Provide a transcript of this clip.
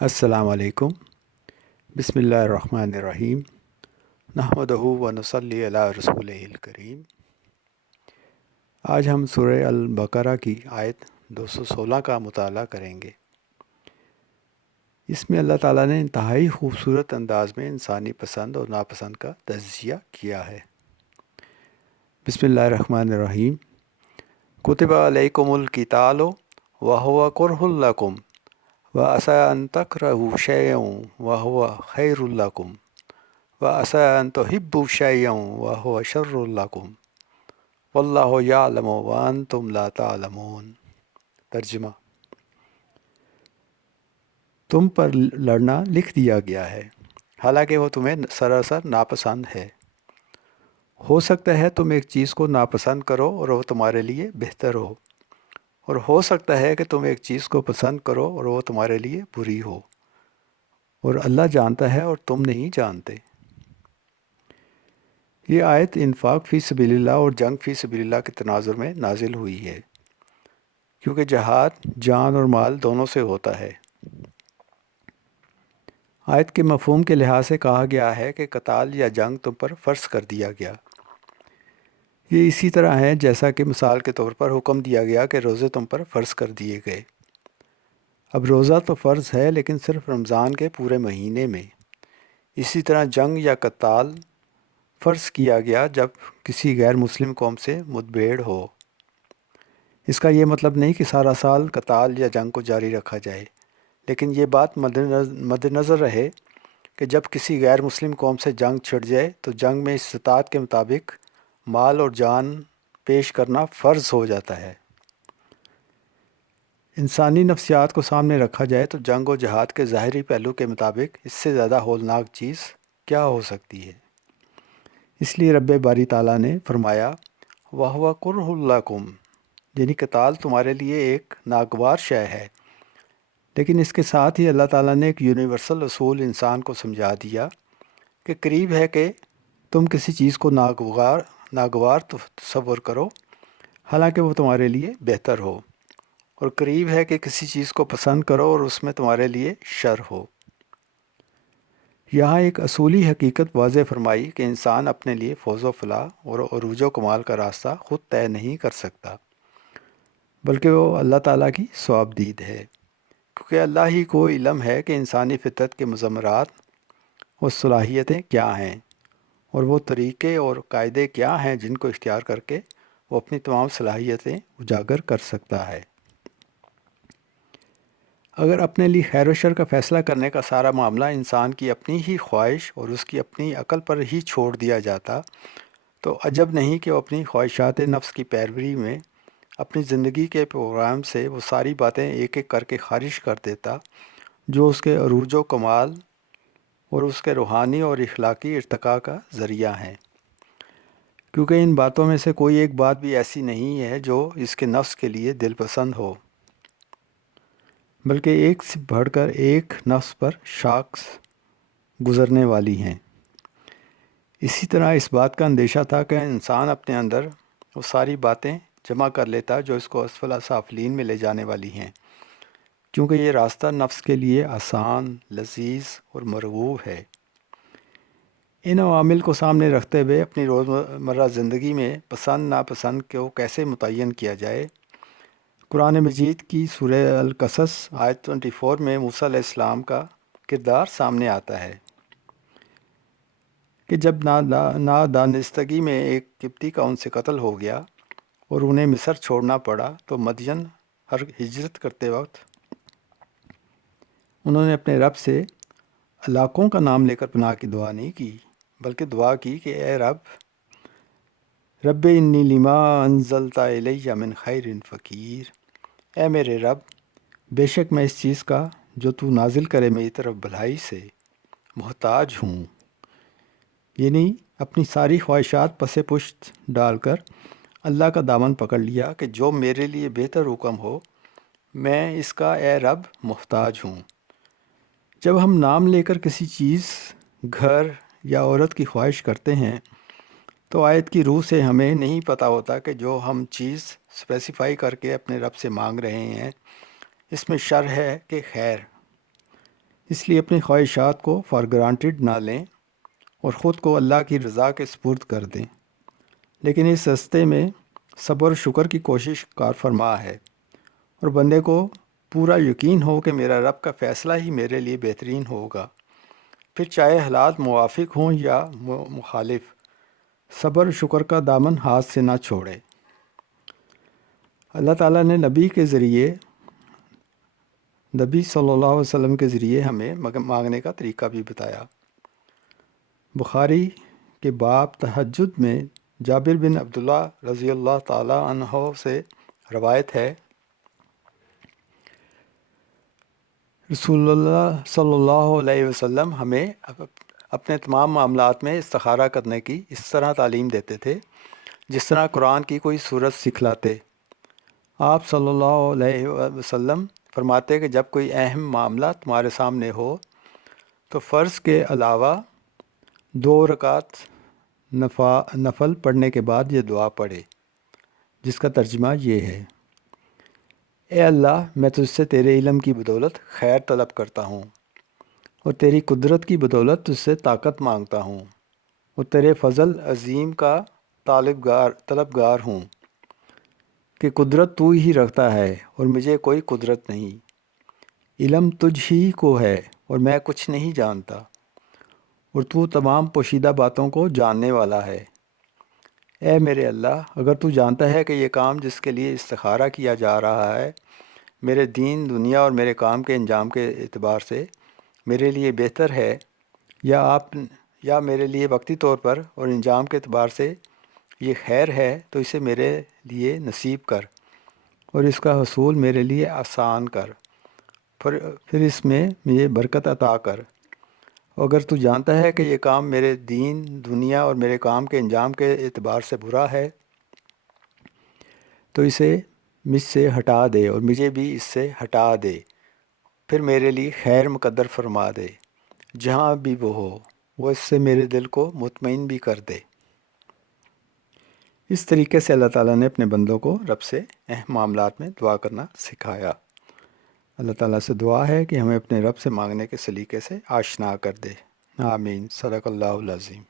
السلام علیکم۔ بسم اللہ الرحمن الرحیم۔ نحمدہ و نصلی علی رسولہ الکریم۔ آج ہم سورہ البقرہ کی آیت 216 کا مطالعہ کریں گے۔ اس میں اللہ تعالیٰ نے انتہائی خوبصورت انداز میں انسانی پسند اور ناپسند کا تجزیہ کیا ہے۔ بسم اللہ الرحمن الرحیم۔ کتب علیکم القتال وہو کرہ لکم وعسیٰ ان تکرہوا شیئا وہو خیر لکم وعسیٰ ان تحبوا شیئا وہو شر لکم واللہ یعلم وانتم لا تعلمون۔ ترجمہ: تم پر لڑنا لکھ دیا گیا ہے، حالانکہ وہ تمہیں سراسر ناپسند ہے۔ ہو سکتا ہے تم ایک چیز کو ناپسند کرو اور وہ تمہارے لیے بہتر ہو، اور ہو سکتا ہے کہ تم ایک چیز کو پسند کرو اور وہ تمہارے لیے بری ہو، اور اللہ جانتا ہے اور تم نہیں جانتے۔ یہ آیت انفاق فی سبیل اللہ اور جنگ فی سبیل اللہ کے تناظر میں نازل ہوئی ہے، کیونکہ جہاد جان اور مال دونوں سے ہوتا ہے۔ آیت کے مفہوم کے لحاظ سے کہا گیا ہے کہ قتال یا جنگ تم پر فرض کر دیا گیا۔ یہ اسی طرح ہے جیسا کہ مثال کے طور پر حکم دیا گیا کہ روزے تم پر فرض کر دیے گئے۔ اب روزہ تو فرض ہے لیکن صرف رمضان کے پورے مہینے میں۔ اسی طرح جنگ یا قتال فرض کیا گیا جب کسی غیر مسلم قوم سے مدبھیڑ ہو۔ اس کا یہ مطلب نہیں کہ سارا سال قتال یا جنگ کو جاری رکھا جائے، لیکن یہ بات مد نظر رہے کہ جب کسی غیر مسلم قوم سے جنگ چھڑ جائے تو جنگ میں استطاعت کے مطابق مال اور جان پیش کرنا فرض ہو جاتا ہے۔ انسانی نفسیات کو سامنے رکھا جائے تو جنگ و جہاد کے ظاہری پہلو کے مطابق اس سے زیادہ ہولناک چیز کیا ہو سکتی ہے؟ اس لیے رب باری تعالیٰ نے فرمایا وَهُوَ كُرْهُ لَكُمْ، یعنی قتال تمہارے لیے ایک ناگوار شے ہے، لیکن اس کے ساتھ ہی اللہ تعالیٰ نے ایک یونیورسل اصول انسان کو سمجھا دیا کہ قریب ہے کہ تم کسی چیز کو ناگوار تصور کرو حالانکہ وہ تمہارے لیے بہتر ہو، اور قریب ہے کہ کسی چیز کو پسند کرو اور اس میں تمہارے لیے شر ہو۔ یہاں ایک اصولی حقیقت واضح فرمائی کہ انسان اپنے لیے فوز و فلاح اور عروج و کمال کا راستہ خود طے نہیں کر سکتا، بلکہ وہ اللہ تعالیٰ کی ثواب دید ہے، کیونکہ اللہ ہی کو علم ہے کہ انسانی فطرت کے مضمرات اور صلاحیتیں کیا ہیں، اور وہ طریقے اور قاعدے کیا ہیں جن کو اختیار کر کے وہ اپنی تمام صلاحیتیں اجاگر کر سکتا ہے۔ اگر اپنے لیے خیر و شر کا فیصلہ کرنے کا سارا معاملہ انسان کی اپنی ہی خواہش اور اس کی اپنی عقل پر ہی چھوڑ دیا جاتا تو عجب نہیں کہ وہ اپنی خواہشات نفس کی پیروی میں اپنی زندگی کے پروگرام سے وہ ساری باتیں ایک ایک کر کے خارج کر دیتا جو اس کے عروج و کمال اور اس کے روحانی اور اخلاقی ارتقاء کا ذریعہ ہیں، کیونکہ ان باتوں میں سے کوئی ایک بات بھی ایسی نہیں ہے جو اس کے نفس کے لیے دل پسند ہو، بلکہ ایک سے بڑھ کر ایک نفس پر شاخ گزرنے والی ہیں۔ اسی طرح اس بات کا اندیشہ تھا کہ انسان اپنے اندر وہ ساری باتیں جمع کر لیتا جو اس کو اسفل سافلین میں لے جانے والی ہیں، کیونکہ یہ راستہ نفس کے لیے آسان، لذیذ اور مرغوب ہے۔ ان عوامل کو سامنے رکھتے ہوئے اپنی روزمرہ زندگی میں پسند ناپسند کو کیسے متعین کیا جائے، قرآن مجید کی سورہ القصص آیت 24 میں موسیٰ علیہ السلام کا کردار سامنے آتا ہے کہ جب نادانستگی میں ایک قبطی کا ان سے قتل ہو گیا اور انہیں مصر چھوڑنا پڑا تو مدین ہجرت کرتے وقت انہوں نے اپنے رب سے علاقوں کا نام لے کر پناہ کی دعا نہیں کی، بلکہ دعا کی کہ اے رب انی لما انزلت الی من خیر فقیر، اے میرے رب بے شک میں اس چیز کا جو تو نازل کرے میری طرف بھلائی سے محتاج ہوں، یعنی اپنی ساری خواہشات پس پشت ڈال کر اللہ کا دامن پکڑ لیا کہ جو میرے لیے بہتر حکم ہو میں اس کا اے رب محتاج ہوں۔ جب ہم نام لے کر کسی چیز، گھر یا عورت کی خواہش کرتے ہیں تو آیت کی روح سے ہمیں نہیں پتہ ہوتا کہ جو ہم چیز اسپیسیفائی کر کے اپنے رب سے مانگ رہے ہیں اس میں شر ہے کہ خیر۔ اس لیے اپنی خواہشات کو فار گرانٹیڈ نہ لیں اور خود کو اللہ کی رضا کے سپرد کر دیں، لیکن اس راستے میں صبر و شکر کی کوشش کار فرما ہے، اور بندے کو پورا یقین ہو کہ میرا رب کا فیصلہ ہی میرے لیے بہترین ہوگا، پھر چاہے حالات موافق ہوں یا مخالف، صبر و شکر کا دامن ہاتھ سے نہ چھوڑے۔ اللہ تعالیٰ نے نبی صلی اللہ علیہ وسلم کے ذریعے ہمیں مانگنے کا طریقہ بھی بتایا۔ بخاری کے باب تہجد میں جابر بن عبداللہ رضی اللہ تعالیٰ عنہ سے روایت ہے، رسول اللہ صلی اللہ علیہ وسلم ہمیں اپنے تمام معاملات میں استخارہ کرنے کی اس طرح تعلیم دیتے تھے جس طرح قرآن کی کوئی صورت سکھلاتے۔ آپ صلی اللہ علیہ وسلم فرماتے کہ جب کوئی اہم معاملہ تمہارے سامنے ہو تو فرض کے علاوہ 2 رکعت نفل پڑھنے کے بعد یہ دعا پڑھے، جس کا ترجمہ یہ ہے: اے اللہ، میں تجھ سے تیرے علم کی بدولت خیر طلب کرتا ہوں، اور تیری قدرت کی بدولت تجھ سے طاقت مانگتا ہوں، اور تیرے فضل عظیم کا طلبگار ہوں کہ قدرت تو ہی رکھتا ہے اور مجھے کوئی قدرت نہیں، علم تجھ ہی کو ہے اور میں کچھ نہیں جانتا، اور تو تمام پوشیدہ باتوں کو جاننے والا ہے۔ اے میرے اللہ، اگر تو جانتا ہے کہ یہ کام جس کے لیے استخارہ کیا جا رہا ہے میرے دین دنیا اور میرے کام کے انجام کے اعتبار سے میرے لیے بہتر ہے، یا میرے لیے وقتی طور پر اور انجام کے اعتبار سے یہ خیر ہے، تو اسے میرے لیے نصیب کر اور اس کا حصول میرے لیے آسان کر، پھر اس میں مجھے برکت عطا کر۔ اگر تو جانتا ہے کہ یہ کام میرے دین دنیا اور میرے کام کے انجام کے اعتبار سے برا ہے تو اسے مجھ سے ہٹا دے اور مجھے بھی اس سے ہٹا دے، پھر میرے لیے خیر مقدر فرما دے، جہاں بھی وہ ہو وہ اس سے میرے دل کو مطمئن بھی کر دے۔ اس طریقے سے اللہ تعالیٰ نے اپنے بندوں کو رب سے اہم معاملات میں دعا کرنا سکھایا۔ اللہ تعالیٰ سے دعا ہے کہ ہمیں اپنے رب سے مانگنے کے سلیقے سے آشنا کر دے۔ آمین۔ صدق اللہ العظیم۔